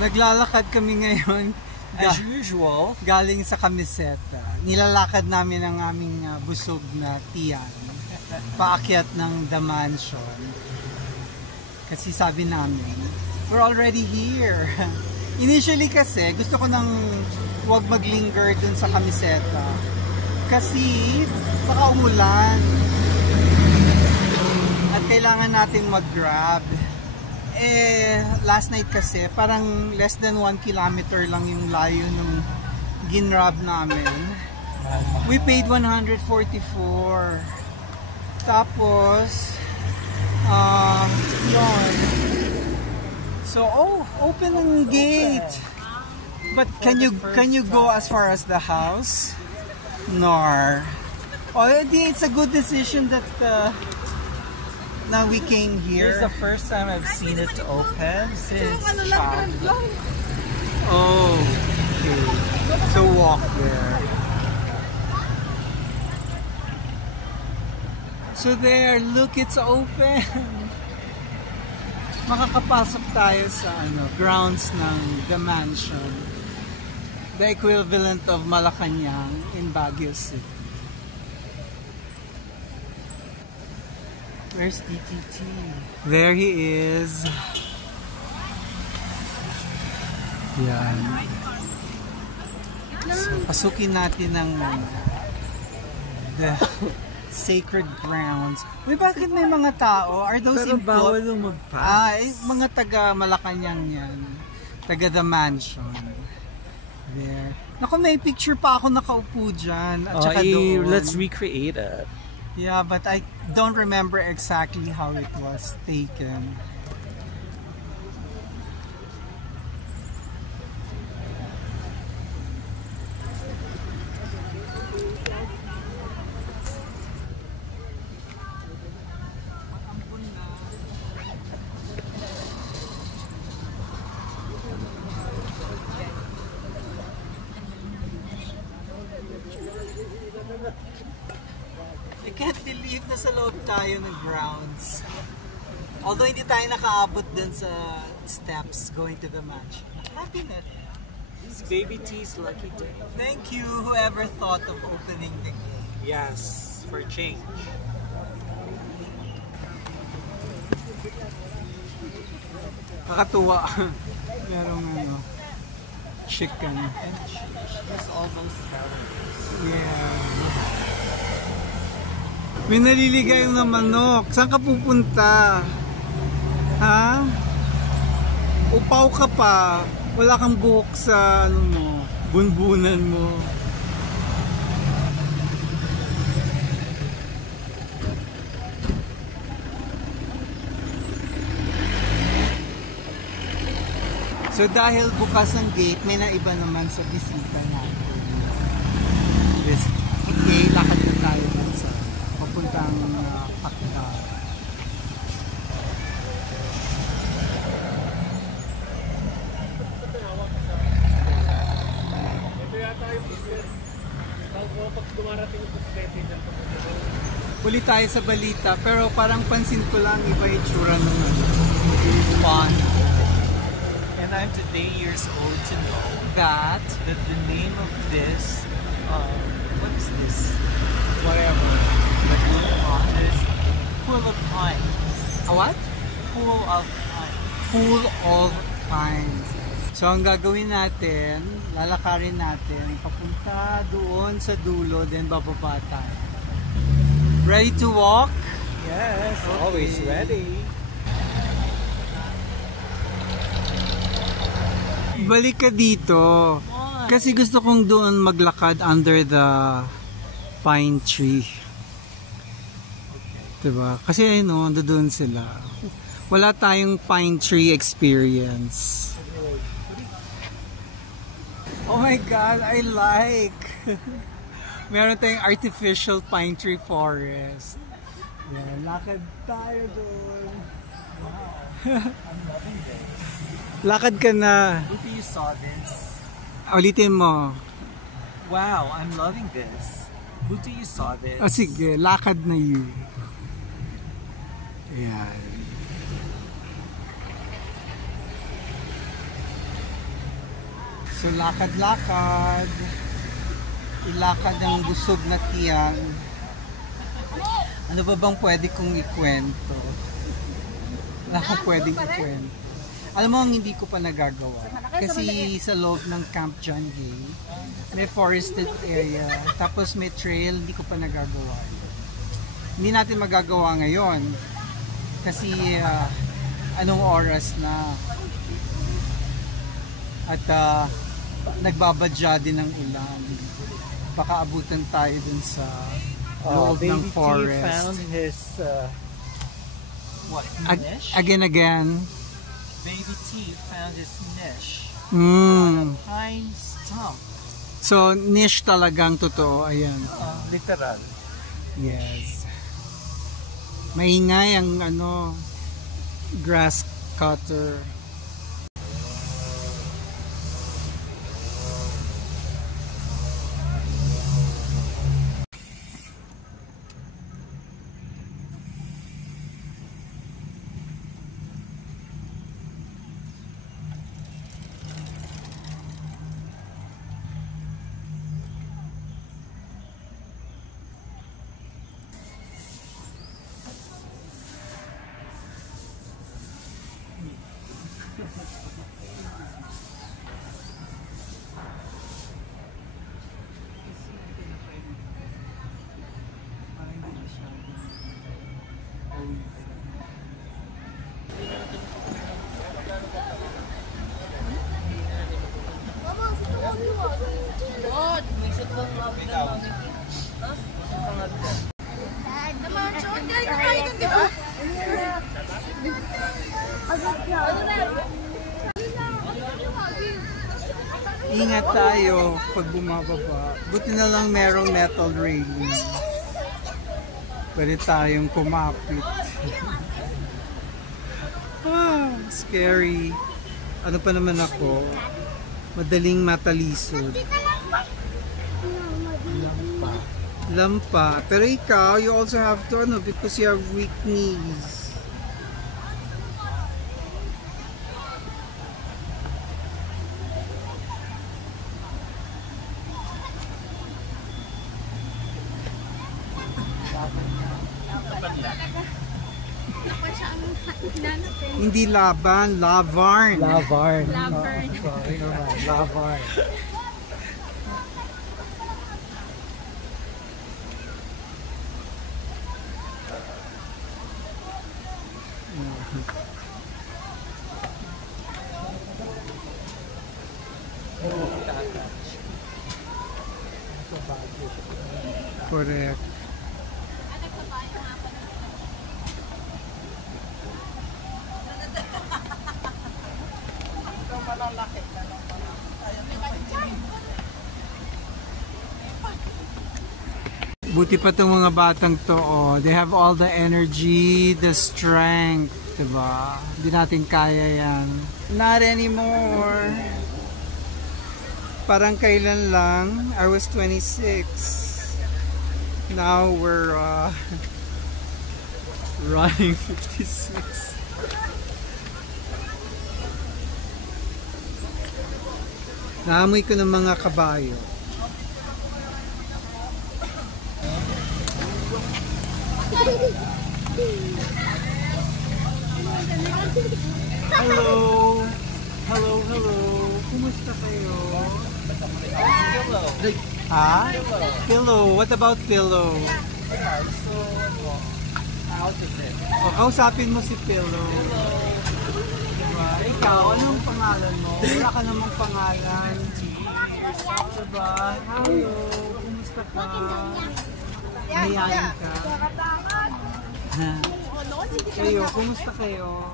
naglalakad kami ngayon. As usual. Galing sa Camiseta. Nilalakad namin ang aming busog na tiyan. Paakyat ng The Mansion. Kasi sabi namin, we're already here. Initially kasi, gusto ko nang huwag maglinger dun sa Camiseta. Kasi, baka umulan. At kailangan natin mag-grab. Last night kasi, parang less than 1 kilometer lang yung layo nung ginrab namin. We paid 144. Tapos, yun. So, open ang gate. But can you go as far as the house? Nor. It's a good decision that now we came here. This is the first time I've seen it open since childhood. Oh, okay. So walk there. So there, look, it's open. Makakapasok tayo sa grounds ng The Mansion. The equivalent of Malacanang in Baguio City. Where's TTT? There he is. Yan. So, pasukin natin ang the sacred grounds. Uy, bakit may mga tao? Are those pero bawal lumagpas. Mga taga Malacanang yan. Taga The Mansion. There. Naku, may picture pa ako nakaupo dyan. At saka doon. Let's recreate it. Yeah, but I don't remember exactly how it was taken. I can't believe na sa loob tayo ng grounds. Although hindi tayo nakaabot dun sa steps going to the mansion. Happy na rin. It's Baby T's lucky day. Thank you, whoever thought of opening the gate. Yes, for change. Kakatuwa. Merong chick ka na. There's all those calories. Yeah. May naliligay na manok. Saan ka pupunta? Ha? Upaw ka pa. Wala kang buhok sa bunbunan mo. So dahil bukas ang gate, may naiba naman sa bisita natin. Okay, lakad na tayo sa papuntang Pakita. Huli tayo sa balita, pero parang pansin ko lang iba yung tsura ng fun. And I'm today years old to know that the name of this, what is this? Whatever. The pond is Pool of Pines. A what? Pool of Pines. Pool of Pines. So ang gagawin natin, lalakarin natin, papunta doon sa dulo, then bababa tayo. Ready to walk? Yes, okay. Always ready. Balik ka dito. Kasi gusto kong doon maglakad under the pine tree. Diba? Kasi doon sila. Wala tayong pine tree experience. Oh my God, I like. Meron tayong artificial pine tree forest. Yeah, lakad tayo doon. Wow. I'm loving this. Lakad ka na. Buti you saw this. Ulitin mo. Wow, I'm loving this. Buti you saw this. O sige, lakad na yun. Ayan. So lakad-lakad, ilakad ang busog na tiyan. Ano ba bang pwede kong ikwento? Wala akong pwedeng ikwento. Alam mo ang hindi ko pa nagagawa. Kasi sa loob ng Camp John Gay, may forested area, tapos may trail, hindi ko pa nagagawa. Hindi natin magagawa ngayon. Kasi anong oras na. At nagbabadya din ng ulan. Baka abutan tayo dun sa loob ng forest. Baby T found his niche? Again. Baby T found his niche Mm. on a pine stump. So, niche talagang totoo. Ayan. Literal. Yes. Maingay ang grass cutter. Ingat tayo pag bumababa. Buti na lang merong metal railing. Pwede tayong kumapit. Scary. Ano pa naman ako? Madaling matalisod. Lampa. Pero ikaw, you also have to, because you have weak knees. Hindi laban, lavarn. Lavarn. Sorry naman, lavarn. Correct. Buti pa itong mga batang to, they have all the energy, the strength, diba? Hindi natin kaya yan. Not anymore. Parang kailan lang, I was 26. Now we're running 56. Naamoy ko ng mga kabayo. Hello! Hello, hello! Kumusta kayo? Pillow. Ha? Pillow. What about pillow? Yeah, so out of it. O, kausapin mo si Pillow. Diba? Ikaw, anong pangalan mo? Wala ka namang pangalan. Diba? Hello! Kumusta ka? Mahihayin ka? Kayo, kumusta kayo?